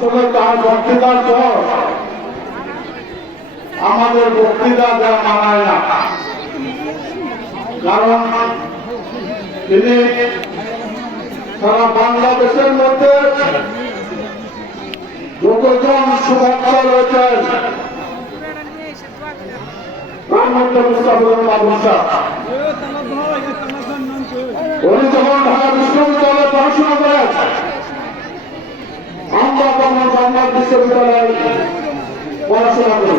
আসলে তার বক্তৃতার পর আমাদের বক্তৃতা যা মানায় না। কারণ তিনি সারা বাংলাদেশের মধ্যে যতজন সুভক্ত রয়েছেন পড়াশোনা আমরা বিশ্ববিদ্যালয়ে পড়াশোনা করি।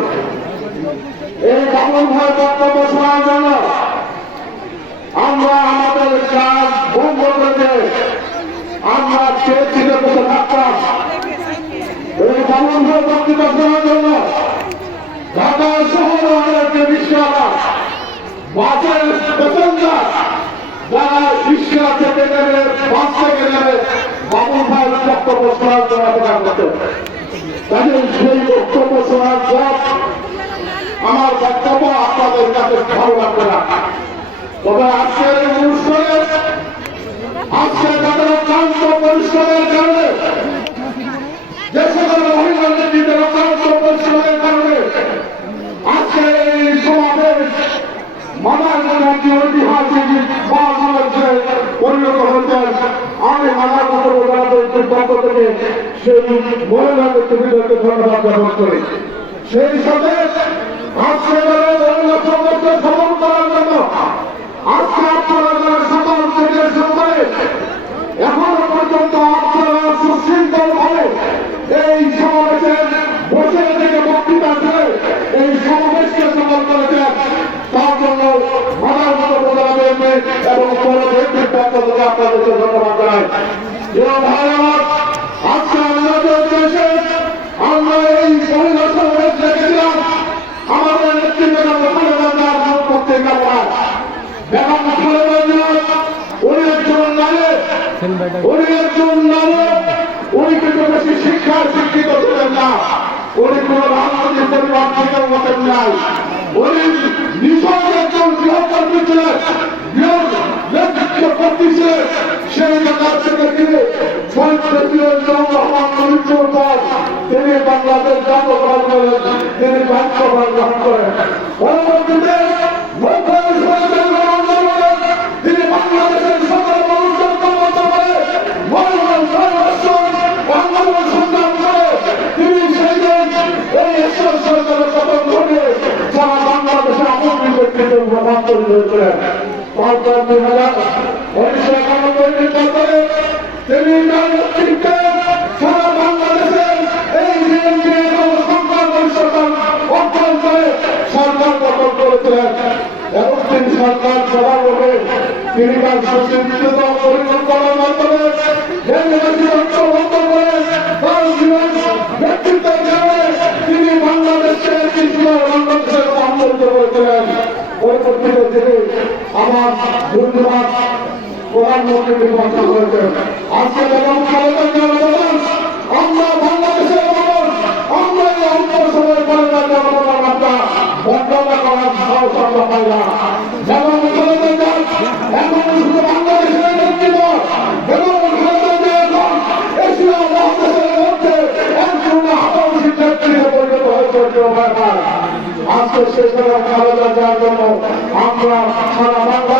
এই বাবুল ভাই বক্তব্য শোনার জন্য আমরা আমাদের কাজ বন্ধ করে আমরা চেয়েছিলে বসে থাকতাম এই বাবুল ভাই বক্তৃতা শোনার জন্য ঢাকা শহর অনেক রিক্সাওয়ালা বাসের প্যাসেঞ্জার যারা রিক্সা থেকে নেবে বাস থেকে নেবে বাবুল করতে তাদের সেই বক্তব্য শোনার পর আমার বক্তব্য আপনাদের কাছে ভালো লাগবে না তবে আজকের এই অনুষ্ঠানে আজকে তাদের অত্যন্ত পরিশ্রমের কারণে, যে সকল মহিলা নেত্রীদের অত্যন্ত পরিশ্রমের কারণে আজকে এই সমাবেশ মানার মতো একটি ঐতিহাসিক পরিণত হয়েছেন আমি মানার মতো পক্ষ থেকে সেই নেতৃত্বকে ধন্যবাদ জ্ঞাপন করি। সেই সাথে করে এখনও পর্যন্ত আপনারা সুশৃঙ্খল ভাবে এই সমাবেশে বসে থেকে বক্তৃতা এই সমাবেশকে সফল আপনাদেরকে ধন্যবাদ জানাই। আমার এই সমাবেশ রেখেছিলাম, আমাদের নেতৃত্ব করতে কামনা বেগম জিয়া উনি একজন নারী, উনি একজন নারী, উনি বেশি শিক্ষার শিক্ষিত ছিলেন না। উনি কোন রাজনৈতিক পরিবার থেকে হতেন নাই। উনি নিজেও একজন গৃহকর্মী ছিলেন। কর্মী ছিলেন সেই জায়গা থেকে তিনি তিনি বাংলাদেশ জাতীয় করেন তিনি দায়িত্বভার গ্রহণ করেন। পরবর্তীতে তিনি বাংলাদেশের সকল মানুষের ক্ষমতা করে আন্দোলন সংগ্রাম করে। তিনি সেই এই ঈশ্বর সরকারের পতন ঘটে সারা বাংলাদেশে আপনি ব্যক্তিতে রূপান্তরিত হয়েছিলেন তারপর দুই হাজার আমার ধন্যবাদ। প্রধানমন্ত্রীকে নির্বাচন করেছেন আজকে আমরা বাংলাদেশের শেষ জিয়ার জন্য আমরা সারা বাংলাদেশের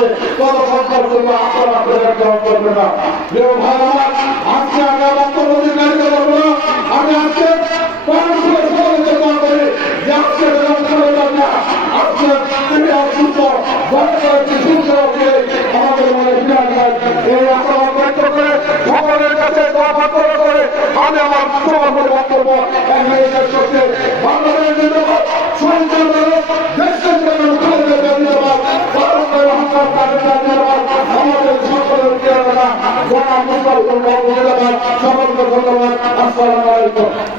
জন্য পর্যন্ত রাজ করবে আপনারা আপনারা গ্রহণ করবে না। আজকে আমি আমার পদাধিকারীকে বলব না। আমি আজকে আমি আমার সমাপন বক্তব্য এখানে শেষ করতে বাংলাদেশ জিন্দাবাদ সরকার প্রিয় ধন্যবাদ সকলকে ধন্যবাদ। আসসালামু আলাইকুম।